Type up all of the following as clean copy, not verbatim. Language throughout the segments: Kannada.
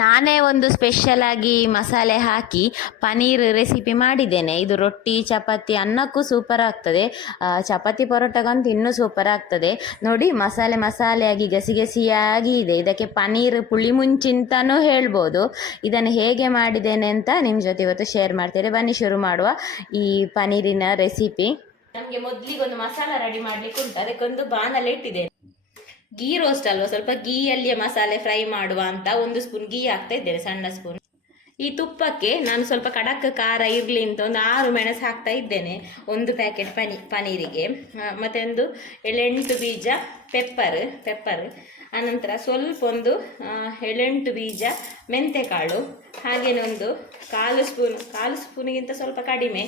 ನಾನೇ ಒಂದು ಸ್ಪೆಷಲ್ ಆಗಿ ಮಸಾಲೆ ಹಾಕಿ ಪನೀರ್ ರೆಸಿಪಿ ಮಾಡಿದ್ದೇನೆ. ಇದು ರೊಟ್ಟಿ, ಚಪಾತಿ, ಅನ್ನಕ್ಕೂ ಸೂಪರ್ ಆಗ್ತದೆ. ಚಪಾತಿ ಪರೋಟಗಂತೂ ಇನ್ನೂ ಸೂಪರ್ ಆಗ್ತದೆ. ನೋಡಿ, ಮಸಾಲೆಯಾಗಿ ಗಸಿ ಗಸಿಯಾಗಿ ಇದೆ. ಇದಕ್ಕೆ ಪನೀರ್ ಪುಳಿ ಮುಂಚಿಂತನೂ ಹೇಳ್ಬೋದು. ಇದನ್ನು ಹೇಗೆ ಮಾಡಿದ್ದೇನೆ ಅಂತ ನಿಮ್ಮ ಜೊತೆ ಇವತ್ತು ಶೇರ್ ಮಾಡ್ತೇನೆ. ಬನ್ನಿ ಶುರು ಮಾಡುವ ಈ ಪನೀರಿನ ರೆಸಿಪಿ. ನಮಗೆ ಮೊದಲಿಗೆ ಒಂದು ಮಸಾಲ ರೆಡಿ ಮಾಡ್ಲಿಕ್ಕೆ ಉಂಟು. ಅದಕ್ಕೊಂದು ಬಾಣಲೆ ಇಟ್ಟಿದ್ದೇನೆ. ಗೀ ರೋಸ್ಟ್ ಅಲ್ವಾ, ಸ್ವಲ್ಪ ಗೀಯಲ್ಲಿಯೇ ಮಸಾಲೆ ಫ್ರೈ ಮಾಡುವ ಅಂತ 1 ಸ್ಪೂನ್ ಗೀ ಹಾಕ್ತಾ ಇದ್ದೇನೆ, ಸಣ್ಣ ಸ್ಪೂನ್. ಈ ತುಪ್ಪಕ್ಕೆ ನಾನು ಸ್ವಲ್ಪ ಖಡಕ್ ಖಾರ ಇರಲಿ ಅಂತ ಒಂದು 6 ಮೆಣಸು ಹಾಕ್ತಾ ಇದ್ದೇನೆ, 1 ಪ್ಯಾಕೆಟ್ ಪನೀರಿಗೆ. ಮತ್ತೆ ಒಂದು 7-8 ಬೀಜ ಪೆಪ್ಪರ್, ಆನಂತರ ಸ್ವಲ್ಪ ಒಂದು 7-8 ಬೀಜ ಮೆಂತೆಕಾಳು, ಹಾಗೇನೆ ಒಂದು ಕಾಲು ಸ್ಪೂನಿಗಿಂತ ಸ್ವಲ್ಪ ಕಡಿಮೆ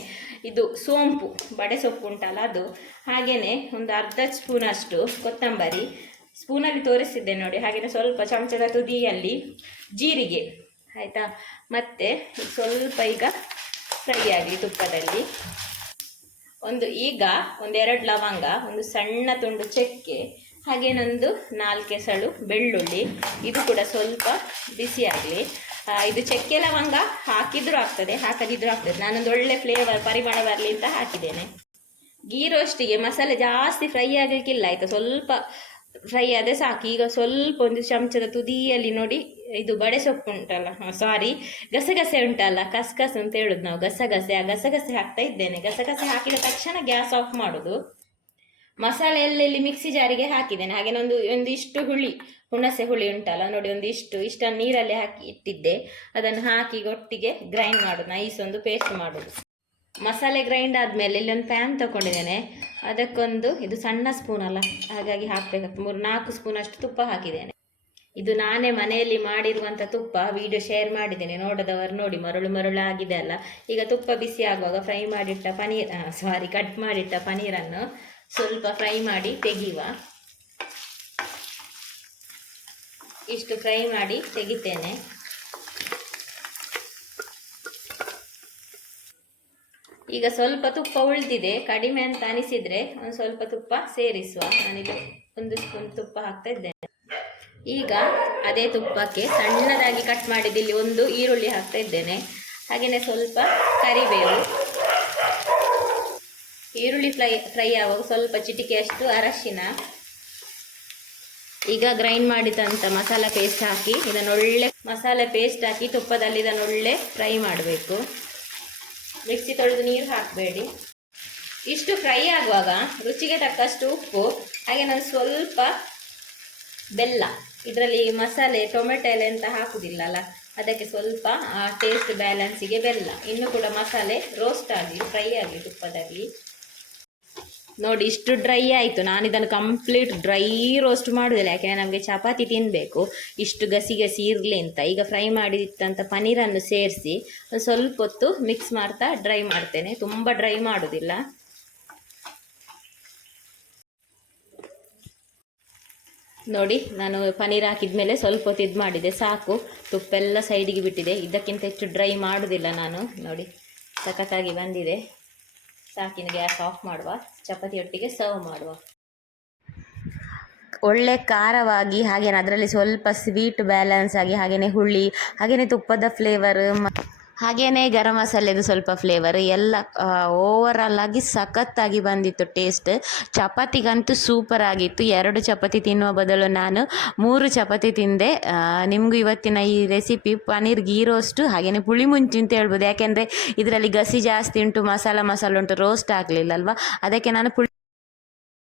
ಇದು ಸೋಂಪು, ಬಡೆ ಸೊಪ್ಪು ಉಂಟಲ್ಲ ಅದು, ಹಾಗೇನೆ ಒಂದು ಅರ್ಧ ಸ್ಪೂನ್ ಅಷ್ಟು ಕೊತ್ತಂಬರಿ, ಸ್ಪೂನಲ್ಲಿ ತೋರಿಸಿದ್ದೆ ನೋಡಿ. ಹಾಗೆಯೇ ಸ್ವಲ್ಪ ಚಮಚದ ತುದಿಯಲ್ಲಿ ಜೀರಿಗೆ, ಆಯಿತಾ. ಮತ್ತು ಸ್ವಲ್ಪ ಈಗ ಫ್ರೈ ಆಗಲಿ ತುಪ್ಪದಲ್ಲಿ. ಈಗ ಒಂದೆರಡು ಲವಂಗ, ಒಂದು ಸಣ್ಣ ತುಂಡು ಚಕ್ಕೆ, ಹಾಗೇನೊಂದು 4 ಎಸಳು ಬೆಳ್ಳುಳ್ಳಿ, ಇದು ಕೂಡ ಸ್ವಲ್ಪ ಬಿಸಿ ಆಗಲಿ. ಇದು ಚಕ್ಕೆ ಲವಂಗ ಹಾಕಿದ್ರೂ ಆಗ್ತದೆ, ಹಾಕದಿದ್ರೂ ಆಗ್ತದೆ. ನಾನೊಂದು ಒಳ್ಳೆ ಫ್ಲೇವರ್ ಪರಿಮಳ ಬರಲಿ ಅಂತ ಹಾಕಿದ್ದೇನೆ. ಗೀ ರೋಸ್ಟಿಗೆ ಮಸಾಲೆ ಜಾಸ್ತಿ ಫ್ರೈ ಆಗಲಿಕ್ಕಿಲ್ಲ, ಆಯಿತಾ. ಸ್ವಲ್ಪ ಫ್ರೈ ಆದರೆ ಸಾಕು. ಈಗ ಸ್ವಲ್ಪ ಒಂದು ಚಮಚದ ತುದಿಯಲ್ಲಿ ನೋಡಿ, ಇದು ಬಡೆ ಸೊಪ್ಪು ಉಂಟಲ್ಲ, ಗಸಗಸೆ ಉಂಟಲ್ಲ, ಕಸ್ಕಸ್ ಅಂತ ಹೇಳುದು ನಾವು, ಆ ಗಸಗಸೆ ಹಾಕ್ತಾ ಇದ್ದೇನೆ. ಗಸಗಸೆ ಹಾಕಿದ ತಕ್ಷಣ ಗ್ಯಾಸ್ ಆಫ್ ಮಾಡೋದು. ಮಸಾಲೆ ಎಲ್ಲೆಲ್ಲಿ ಮಿಕ್ಸಿ ಜಾರಿಗೆ ಹಾಕಿದ್ದೇನೆ. ಹಾಗೆ ಒಂದಿಷ್ಟು ಹುಣಸೆ ಹುಳಿ ಉಂಟಲ್ಲ ನೋಡಿ, ಇಷ್ಟನ್ನು ನೀರಲ್ಲಿ ಹಾಕಿ ಇಟ್ಟಿದ್ದೆ. ಅದನ್ನು ಹಾಕಿ ಒಟ್ಟಿಗೆ ಗ್ರೈಂಡ್ ಮಾಡೋದು, ನೈಸ್ ಒಂದು ಪೇಸ್ಟ್ ಮಾಡೋದು. ಮಸಾಲೆ ಗ್ರೈಂಡ್ ಆದಮೇಲೆ ಇಲ್ಲೊಂದು ಪ್ಯಾನ್ ತಗೊಂಡಿದ್ದೇನೆ. ಅದಕ್ಕೊಂದು, ಇದು ಸಣ್ಣ ಸ್ಪೂನ್ ಅಲ್ಲ, ಹಾಗಾಗಿ ಹಾಕಬೇಕಾಗ್ತದೆ, 3-4 ಸ್ಪೂನ್ ಅಷ್ಟು ತುಪ್ಪ ಹಾಕಿದ್ದೇನೆ. ಇದು ನಾನೇ ಮನೆಯಲ್ಲಿ ಮಾಡಿರುವಂಥ ತುಪ್ಪ, ವಿಡಿಯೋ ಶೇರ್ ಮಾಡಿದ್ದೇನೆ, ನೋಡದವರು ನೋಡಿ. ಮರಳು ಆಗಿದೆ ಅಲ್ಲ. ಈಗ ತುಪ್ಪ ಬಿಸಿ ಆಗುವಾಗ ಕಟ್ ಮಾಡಿಟ್ಟ ಪನೀರನ್ನು ಸ್ವಲ್ಪ ಫ್ರೈ ಮಾಡಿ ತೆಗೆಯುವ. ಇಷ್ಟು ಫ್ರೈ ಮಾಡಿ ತೆಗಿತೇನೆ. ಈಗ ಸ್ವಲ್ಪ ತುಪ್ಪ ಉಳಿದಿದೆ, ಕಡಿಮೆ ಅಂತ ಅನಿಸಿದರೆ ಒಂದು ಸ್ವಲ್ಪ ತುಪ್ಪ ಸೇರಿಸುವ. ನಾನಿದು 1 ಸ್ಪೂನ್ ತುಪ್ಪ ಹಾಕ್ತಾ ಇದ್ದೇನೆ. ಈಗ ಅದೇ ತುಪ್ಪಕ್ಕೆ ಸಣ್ಣದಾಗಿ ಕಟ್ ಮಾಡಿದ್ದು 1 ಈರುಳ್ಳಿ ಹಾಕ್ತಾ ಇದ್ದೇನೆ. ಹಾಗೆಯೇ ಸ್ವಲ್ಪ ಕರಿಬೇವು. ಈರುಳ್ಳಿ ಫ್ರೈ ಆಗುವಾಗ ಸ್ವಲ್ಪ ಚಿಟಿಕೆಯಷ್ಟು ಅರಶಿನ. ಈಗ ಗ್ರೈಂಡ್ ಮಾಡಿದಂಥ ಮಸಾಲ ಪೇಸ್ಟ್ ಹಾಕಿ ಮಸಾಲೆ ಪೇಸ್ಟ್ ಹಾಕಿ ತುಪ್ಪದಲ್ಲಿ ಇದನ್ನೊಳ್ಳೆ ಫ್ರೈ ಮಾಡಬೇಕು. ಮಿಕ್ಸಿ ತೊಳೆದು ನೀರು ಹಾಕಬೇಡಿ. ಇಷ್ಟು ಫ್ರೈ ಆಗುವಾಗ ರುಚಿಗೆ ತಕ್ಕಷ್ಟು ಉಪ್ಪು, ಹಾಗೆ ನಾನು ಸ್ವಲ್ಪ ಬೆಲ್ಲ. ಇದರಲ್ಲಿ ಮಸಾಲೆ ಟೊಮೆಟೊ ಎಲೆ ಅಂತ ಹಾಕುವುದಿಲ್ಲಲ್ಲ, ಅದಕ್ಕೆ ಸ್ವಲ್ಪ ಟೇಸ್ಟ್ ಬ್ಯಾಲೆನ್ಸಿಗೆ ಬೆಲ್ಲ. ಇನ್ನು ಕೂಡ ಮಸಾಲೆ ರೋಸ್ಟ್ ಆಗಲಿ, ಫ್ರೈ ಆಗಲಿ ತುಪ್ಪದಲ್ಲಿ. ನೋಡಿ, ಇಷ್ಟು ಡ್ರೈ ಆಯಿತು. ನಾನು ಇದನ್ನು ಕಂಪ್ಲೀಟ್ ಡ್ರೈ ರೋಸ್ಟ್ ಮಾಡೋದಿಲ್ಲ, ಯಾಕೆಂದರೆ ನಮಗೆ ಚಪಾತಿ ತಿನ್ನಬೇಕು, ಇಷ್ಟು ಗಸಿ ಇರಲಿ ಅಂತ. ಈಗ ಫ್ರೈ ಮಾಡಿದಂಥ ಪನೀರನ್ನು ಸೇರಿಸಿ ಒಂದು ಸ್ವಲ್ಪ ಹೊತ್ತು ಮಿಕ್ಸ್ ಮಾಡ್ತಾ ಡ್ರೈ ಮಾಡ್ತೇನೆ, ತುಂಬ ಡ್ರೈ ಮಾಡೋದಿಲ್ಲ. ನೋಡಿ, ನಾನು ಪನೀರ್ ಹಾಕಿದ ಮೇಲೆ ಸ್ವಲ್ಪ ಹೊತ್ತು ಇದು ಮಾಡಿದೆ, ಸಾಕು. ತುಪ್ಪೆಲ್ಲ ಸೈಡಿಗೆ ಬಿಟ್ಟಿದೆ. ಇದಕ್ಕಿಂತ ಹೆಚ್ಚು ಡ್ರೈ ಮಾಡೋದಿಲ್ಲ ನಾನು. ನೋಡಿ, ಸಖತ್ತಾಗಿ ಬಂದಿದೆ. ಸಾಕಿನ ಗ್ಯಾಸ್ ಆಫ್ ಮಾಡುವ, ಚಪಾತಿಯೊಟ್ಟಿಗೆ ಸರ್ವ್ ಮಾಡುವ. ಒಳ್ಳೆ ಖಾರವಾಗಿ, ಹಾಗೇನೆ ಅದರಲ್ಲಿ ಸ್ವಲ್ಪ ಸ್ವೀಟ್ ಬ್ಯಾಲೆನ್ಸ್ ಆಗಿ, ಹಾಗೆಯೇ ಹುಳಿ, ಹಾಗೆಯೇ ತುಪ್ಪದ ಫ್ಲೇವರ್, ಹಾಗೆಯೇ ಗರಂ ಮಸಾಲೆದು ಸ್ವಲ್ಪ ಫ್ಲೇವರ್ ಎಲ್ಲ ಓವರಾಲ್ ಆಗಿ ಸಖತ್ತಾಗಿ ಬಂದಿತ್ತು ಟೇಸ್ಟ್. ಚಪಾತಿಗಂತೂ ಸೂಪರ್ ಆಗಿತ್ತು. 2 ಚಪಾತಿ ತಿನ್ನುವ ಬದಲು ನಾನು 3 ಚಪಾತಿ ತಿಂದೆ. ನಿಮಗೂ ಇವತ್ತಿನ ಈ ರೆಸಿಪಿ ಪನೀರ್ ಗೀ ರೋಸ್ಟು, ಹಾಗೆಯೇ ಪುಳಿ ಮುಂಚಿ ಅಂತ ಹೇಳ್ಬೋದು, ಯಾಕೆಂದರೆ ಇದರಲ್ಲಿ ಗಸಿ ಜಾಸ್ತಿ ಉಂಟು, ಮಸಾಲ ಉಂಟು, ರೋಸ್ಟ್ ಆಗಲಿಲ್ಲ ಅಲ್ವಾ. ಅದಕ್ಕೆ ನಾನು